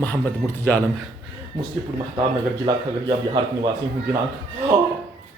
मोहम्मद मुर्तजा आलम, मुस्तीपुर महताब नगर, जिला खगड़िया, बिहार के निवासी हूँ। दिनांक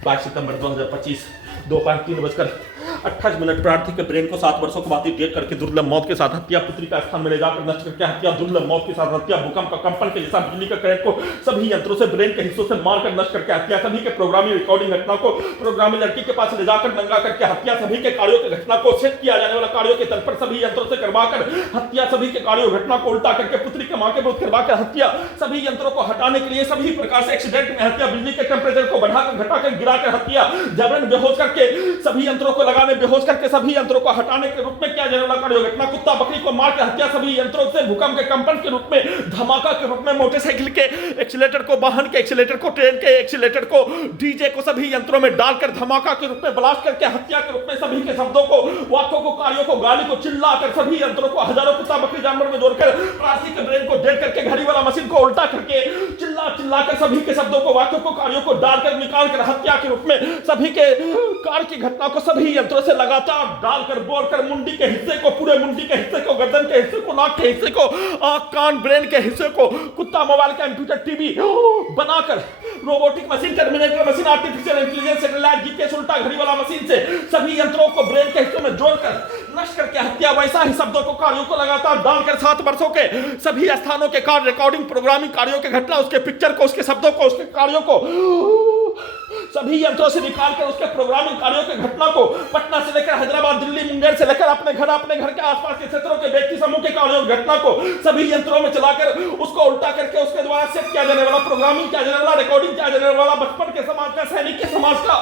22 सितंबर 2025 2:03:28 प्रार्थी के ब्रेन को 7 वर्षों के बाद डेट करके दुर्लभ मौत के साथ हत्या, पुत्री का स्थान में ले जाकर नष्ट करके हत्या, दुर्लभ मौत के साथ हत्या, भूकंप का कंपन के जैसा बिजली का करंट को सभी यंत्रों से ब्रेन के हिस्सों से मारकर नष्ट करके हत्या, सभी के प्रोग्रामिंग रिकॉर्डिंग घटना को प्रोग्रामिंग लड़की के पास ले जाकर नंगा करके हत्या, सभी के कार्यों की घटना को सेट किया जाने वाला कार्यों के तल पर सभी यंत्रों से करवाकर हत्या, सभी के कार्यों घटना को उल्टा करके पुत्री के मां के विरुद्ध करवाकर हत्या, सभी यंत्रों को हटाने के लिए सभी प्रकार से एक्सीडेंट में हत्या, बिजली के टेम्परेचर को बढ़ाकर घटाकर गिराकर हत्या, जबरन बेहोश करके सभी यंत्रों को लगाने, बेहोश करके सभी यंत्रों को हटाने के रूप में क्या जाने वाला कार्य घटना, कुत्ता बकरी को मार के हत्या, सभी यंत्रों से भूकंप के कंपन के रूप में, धमाका के रूप में, मोटरसाइकिल के एक्सीलेटर को, वाहन के एक्सीलेटर को, ट्रेन के एक्सीलेटर को, डीजे को सभी यंत्रों में डालकर धमाका के रूप में ब्लास्ट करके हत्या के रूप में सभी के शब्दों को, वाक्यों को, कार्यों को, गाली को चिल्लाकर सभी यंत्रों को हजारों कुत्ता बकरी जानवर में जोड़कर प्लास्टिक के ब्रेन को डेड करके घड़ी वाला मशीन को उल्टा करके चिल्लाकर सभी के शब्दों को, वाक्यों को, कार्यों को डालकर निकालकर हत्या के रूप में सभी के कार्य की घटना को सभी यंत्रों से लगातार डालकर बोलकर मुंडी के हिस्से को, पूरे मुंडी के हिस्से को, गर्दन के हिस्से को, नाक के हिस्से को, आंख कान ब्रेन के हिस्से को, कुत्ता मोबाइल कंप्यूटर टीवी बनाकर robotic machine, terminator machine, artificial intelligence, satellite, GPS, उल्टा घड़ी वाला मशीन से सभी यंत्रों को ब्रेन के हिस्सों में जोड़कर नष्ट करके हत्या, वैसा ही शब्दों को, कार्यों को लगातार डालकर 7 वर्षों के सभी स्थानों के कार्य, रिकॉर्डिंग, प्रोग्रामिंग कार्यों के घटना, उसके पिक्चर को, उसके शब्दों को, उसके कार्यों को सभी यंत्रों से निकालकर उसके प्रोग्रामिंग कार्यों की घटना को पटना से लेकर हैदराबाद, दिल्ली, मुंगेर से लेकर अपने घर के आसपास के क्षेत्रों के व्यक्ति समूह के कार्यों की घटना को सभी यंत्रों में चलाकर उसको उल्टा करके उसके द्वारा सेट किया जाने वाला, प्रोग्रामिंग किया जाने वाला, रिकॉर्डिंग किया जाने वाला, बचपन के समाज का, सैनिक के समाज का,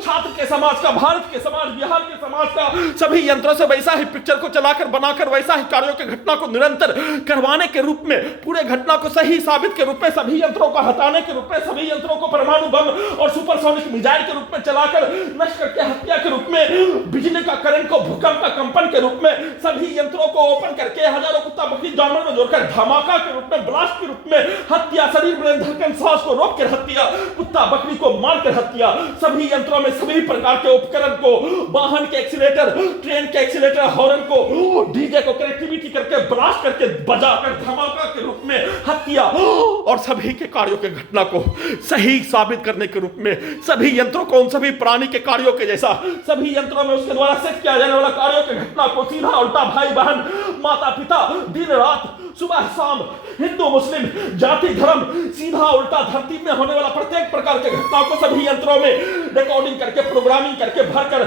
छात्र के समाज का, भारत के समाज, बिहार के समाज का सभी यंत्रों से वैसा ही पिक्चर को चलाकर बनाकर वैसा ही कार्यों की घटना को निरंतर करवाने के रूप में, पूरे घटना को सही साबित के रूप में, सभी यंत्रों को हटाने के रूप में, सभी यंत्रों को परमाणु बम और सुपरसोनिक मिसाइल के रूप में चलाकर नष्ट करके हत्या के रूप में, बिजली का करंट को, भूकंप का कंपन के रूप में सभी यंत्रों को ओपन करके हजारों कुत्ता बकरी जानवर में जोड़कर धमाका के रूप में, ब्लास्ट के रूप में हत्या, शरीर में धड़कन, सांस को रोक कर हत्या, कुत्ता बकरी को मारकर हत्या, सभी यंत्रों में सभी प्रकार के उपकरण को, वाहन के एक्सीलेटर, ट्रेन के एक्सीलेटर, हॉर्न को, डीजे को कनेक्टिविटी करके ब्लास्ट करके बजाकर धमाका के रूप में हत्या और सभी के कार्यों के घटना को सही साबित करने के रूप में सभी यंत्रों को, उन सभी प्राणी के कार्यों के जैसा सभी यंत्रों में उसके द्वारा सेट किया जाने वाला कार्यों के घटना को सीधा उल्टा, भाई बहन, माता पिता, दिन रात, सुबह शाम, हिंदू मुस्लिम, जाति धर्म, सीधा उल्टा, धरती में होने वाला प्रत्येक प्रकार के घटनाओं को सभी यंत्रों में रिकॉर्डिंग करके, प्रोग्रामिंग करके, भरकर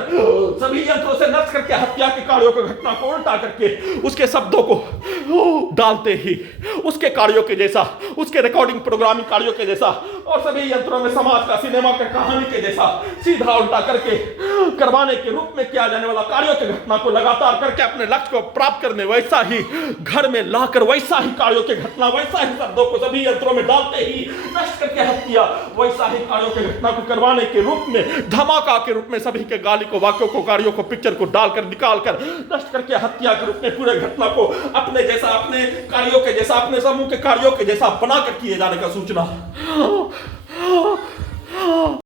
सभी यंत्रों से नष्ट करके हत्या के कार्यों की घटना को उल्टा करके उसके शब्दों को डालते ही उसके कार्यों के जैसा, उसके रिकॉर्डिंग प्रोग्रामिंग कार्यों के जैसा और सभी यंत्रों में समाज का, सिनेमा का, कहानी के जैसा सीधा उल्टा करके करवाने के रूप में किया जाने वाला कार्यों की घटना को लगातार करके अपने लक्ष्य को प्राप्त करने, वैसा ही घर में लाकर वैसा ही कार्यों की घटना, वैसा ही शब्दों को सभी यंत्रों में डालते ही नष्ट करके हत्या, वैसा ही कार्यों की घटना को करवाने के रूप में, धमाका के रूप में सभी के गाली को, वाक्यों को, कार्यों को, पिक्चर को डालकर निकालकर नष्ट करके हत्या के रूप में पूरे घटना को अपने जैसा, अपने कार्यों के जैसा, अपने समूह के कार्यों के जैसा बनाकर किए जाने का सूचना